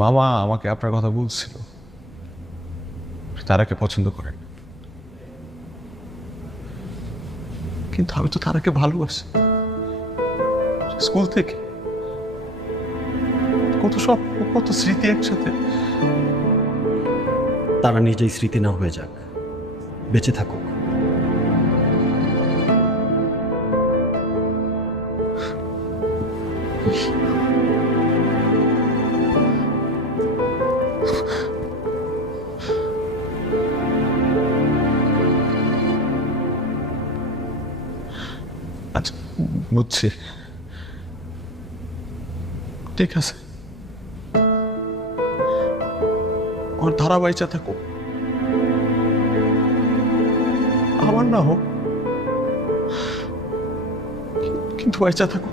মামা আমাকে আপনার কথা বলছিল, তারাকে পছন্দ করেন, কিন্তু আমি তো তারাকে ভালোবাসি স্কুল থেকে। কত সব, কত স্মৃতি একসাথে। তারা নিজেই স্মৃতি না হয়ে যাক, বেঁচে থাকুক। আচ্ছা, বুঝছি, ঠিক আছে। আমার ধারা বাইচা থাকো, আমার না হোক, কিন্তু বাইচা থাকো।